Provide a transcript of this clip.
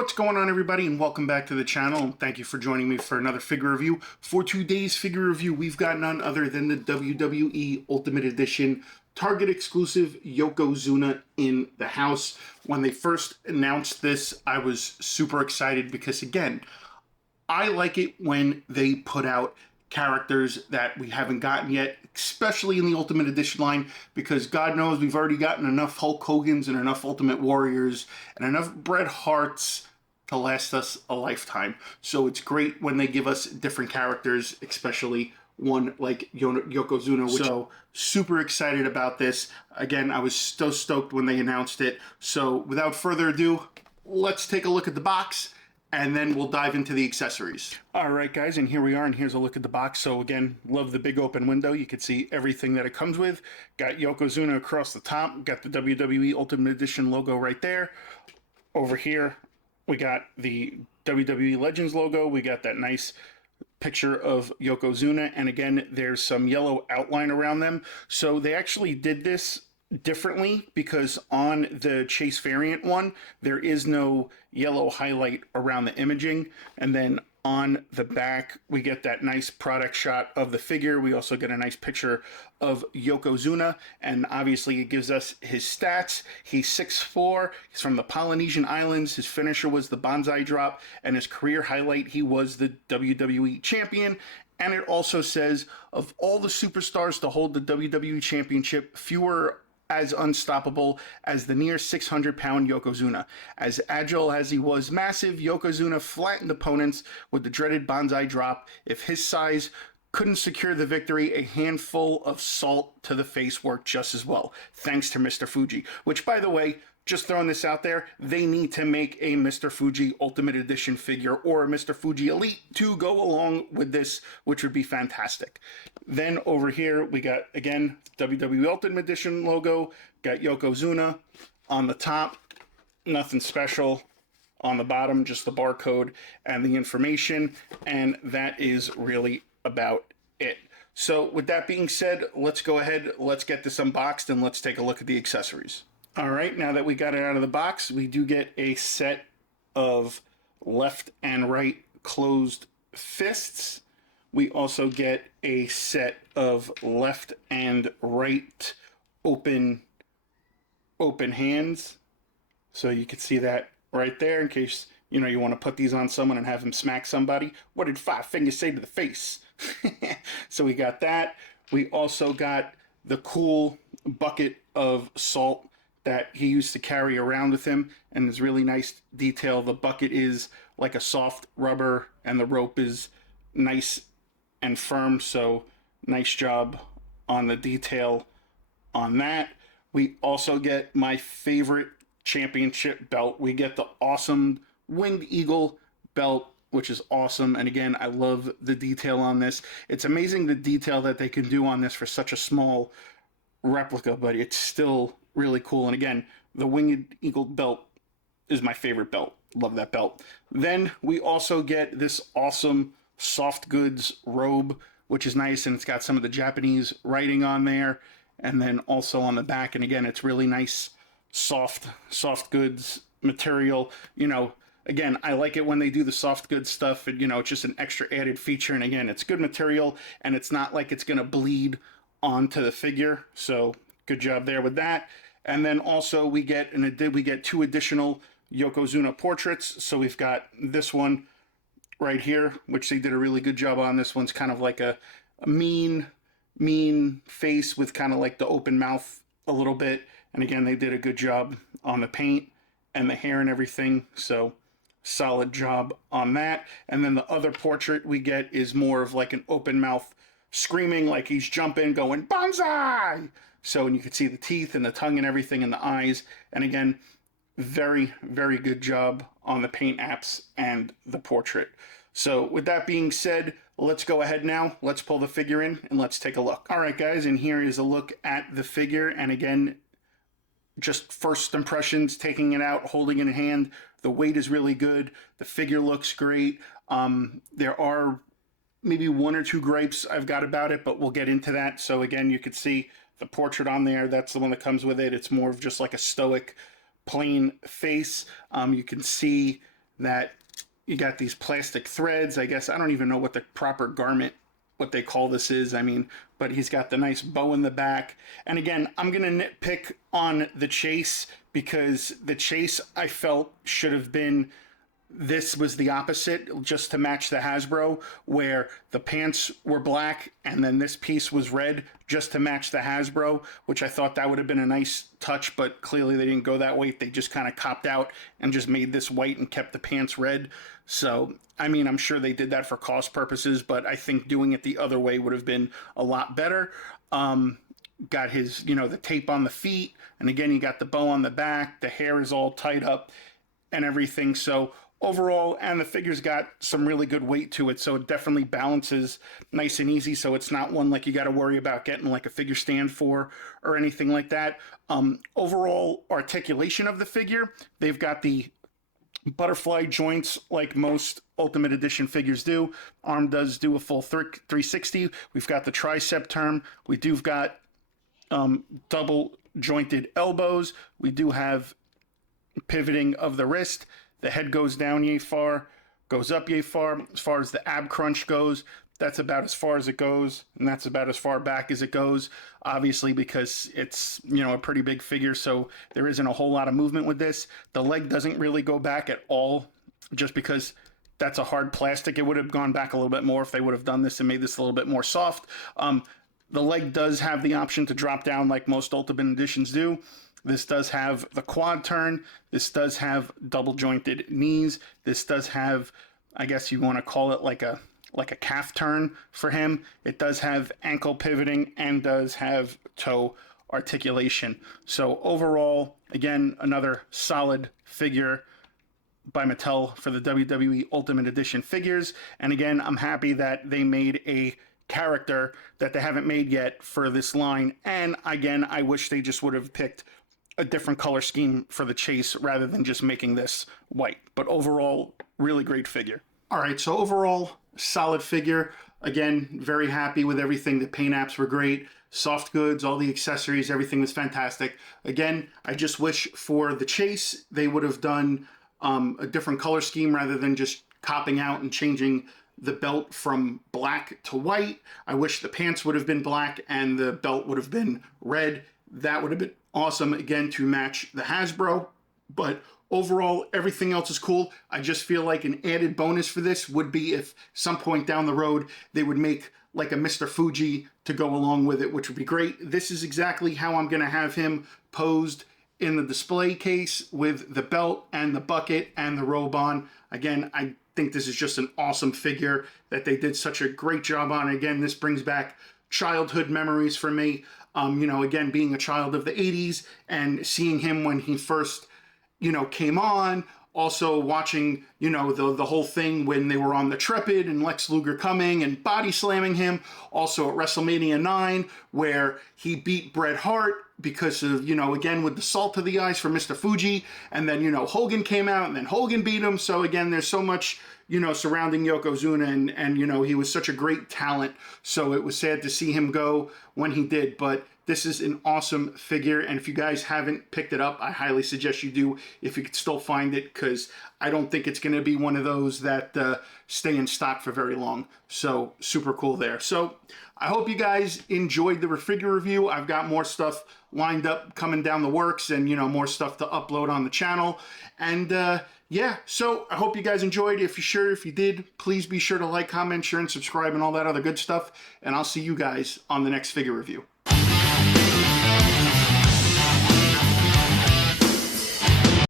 What's going on, everybody, and welcome back to the channel. Thank you for joining me for another figure review. For today's figure review, we've got none other than the WWE Ultimate Edition Target exclusive Yokozuna in the house. When they first announced this, I was super excited because, again, I like it when they put out characters that we haven't gotten yet, especially in the Ultimate Edition line, because God knows we've already gotten enough Hulk Hogans and enough Ultimate Warriors and enough Bret Harts to last us a lifetime. So it's great when they give us different characters, especially one like Yokozuna, which so super excited about this. Again, I was so stoked when they announced it. So without further ado, let's take a look at the box, and then we'll dive into the accessories. All right, guys, and here we are, and here's a look at the box. So again, love the big open window. You can see everything that it comes with. Got Yokozuna across the top. Got the WWE Ultimate Edition logo right there. Over here, we got the WWE Legends logo. We got that nice picture of Yokozuna, and again, there's some yellow outline around them. So they actually did this differently because on the Chase variant one, there is no yellow highlight around the imaging. And then on the back, we get that nice product shot of the figure. We also get a nice picture of Yokozuna, and obviously it gives us his stats. He's 6'4", he's from the Polynesian Islands. His finisher was the Bonsai drop, and his career highlight, he was the WWE champion. And it also says, of all the superstars to hold the WWE championship, fewer as unstoppable as the near 600-pound Yokozuna. As agile as he was massive, Yokozuna flattened opponents with the dreaded Bonsai drop. If his size couldn't secure the victory, a handful of salt to the face worked just as well, thanks to Mr. Fuji. Which, by the way, just throwing this out there, they need to make a Mr. Fuji Ultimate Edition figure or a Mr. Fuji Elite to go along with this, which would be fantastic. Then over here, we got, again, WWE Ultimate Edition logo, got Yokozuna on the top, nothing special. On the bottom, just the barcode and the information, and that is really about it. So with that being said, let's go ahead, let's get this unboxed, and let's take a look at the accessories. All right, now that we got it out of the box, we do get a set of left and right closed fists. We also get a set of left and right open hands. So you can see that right there in case, you know, you want to put these on someone and have them smack somebody. What did Five Fingers say to the face? So we got that. We also got the cool bucket of salt that he used to carry around with him, and there's really nice detail. The bucket is like a soft rubber and the rope is nice and firm, so nice job on the detail on that. We also get my favorite championship belt. We get the awesome Winged Eagle belt, which is awesome, and again, I love the detail on this. It's amazing the detail that they can do on this for such a small replica, but it's still really cool. And again, the Winged Eagle belt is my favorite belt. Love that belt. Then we also get this awesome soft goods robe, which is nice, and it's got some of the Japanese writing on there, and then also on the back. And again, it's really nice soft goods material. You know, again, I like it when they do the soft goods stuff, and you know, it's just an extra added feature. And again, it's good material, and it's not like it's gonna bleed onto the figure, so good job there with that. And then also we get two additional Yokozuna portraits. So we've got this one right here, which they did a really good job on. This one's kind of like a mean face with kind of like the open mouth a little bit. And again, they did a good job on the paint and the hair and everything. So solid job on that. And then the other portrait we get is more of like an open mouth screaming, like he's jumping, going Bonsai. So, and you can see the teeth and the tongue and everything and the eyes. And again, very, very good job on the paint apps and the portrait. So with that being said, let's go ahead now. Let's pull the figure in and let's take a look. All right, guys, and here is a look at the figure. And again, just first impressions, taking it out, holding it in hand. The weight is really good. The figure looks great. There are maybe one or two gripes I've got about it, but we'll get into that. So again, you can see the portrait on there. That's the one that comes with it. It's more of just like a stoic, plain face. You can see that you got these plastic threads. I guess I don't even know what the proper garment, what they call this is. I mean, but he's got the nice bow in the back. And again, I'm going to nitpick on the chase because the chase I felt should have been, this was the opposite, just to match the Hasbro, where the pants were black and then this piece was red just to match the Hasbro, which I thought that would have been a nice touch, but clearly they didn't go that way. They just kind of copped out and just made this white and kept the pants red. So, I mean, I'm sure they did that for cost purposes, but I think doing it the other way would have been a lot better. Got his, you know, the tape on the feet, and again, you got the bow on the back, the hair is all tied up and everything. So overall, and the figure's got some really good weight to it, so it definitely balances nice and easy, so it's not one like you got to worry about getting like a figure stand for or anything like that. Overall articulation of the figure, they've got the butterfly joints like most Ultimate Edition figures do. Arm does do a full 360. We've got the tricep turn. We do've got double jointed elbows. We do have pivoting of the wrist. The head goes down yay far, goes up yay far. As far as the ab crunch goes, that's about as far as it goes, and that's about as far back as it goes, obviously, because it's, you know, a pretty big figure, so there isn't a whole lot of movement with this. The leg doesn't really go back at all, just because that's a hard plastic. It would have gone back a little bit more if they would have done this and made this a little bit more soft. The leg does have the option to drop down like most Ultimate Editions do. This does have the quad turn. This does have double jointed knees. This does have, I guess you want to call it like a calf turn for him. It does have ankle pivoting and does have toe articulation. So overall, again, another solid figure by Mattel for the WWE Ultimate Edition figures. And again, I'm happy that they made a character that they haven't made yet for this line. And again, I wish they just would have picked a different color scheme for the chase rather than just making this white. But overall, really great figure. All right, so overall, solid figure. Again, very happy with everything. The paint apps were great. Soft goods, all the accessories, everything was fantastic. Again, I just wish for the chase, they would have done a different color scheme rather than just copping out and changing the belt from black to white. I wish the pants would have been black and the belt would have been red. That would have been awesome, again, to match the Hasbro. But overall, everything else is cool. I just feel like an added bonus for this would be if some point down the road they would make like a Mr. Fuji to go along with it, which would be great. This is exactly how I'm going to have him posed in the display case with the belt and the bucket and the robe on. Again, I think this is just an awesome figure that they did such a great job on. Again, this brings back childhood memories for me. You know, again, being a child of the 80s and seeing him when he first, you know, came on. Also watching, you know, the whole thing when they were on the Trepid and Lex Luger coming and body slamming him. Also at WrestleMania 9, where he beat Bret Hart because of, you know, again, with the salt to the eyes for Mr. Fuji. And then, you know, Hogan came out and then Hogan beat him. So again, there's so much, you know, surrounding Yokozuna and you know, he was such a great talent. So it was sad to see him go when he did, but this is an awesome figure, and if you guys haven't picked it up, I highly suggest you do if you could still find it, because I don't think it's going to be one of those that stay in stock for very long. So super cool there. So I hope you guys enjoyed the figure review. I've got more stuff lined up coming down the works, and you know, more stuff to upload on the channel. And yeah, so I hope you guys enjoyed. If you did, please be sure to like, comment, share, and subscribe, and all that other good stuff. And I'll see you guys on the next figure review.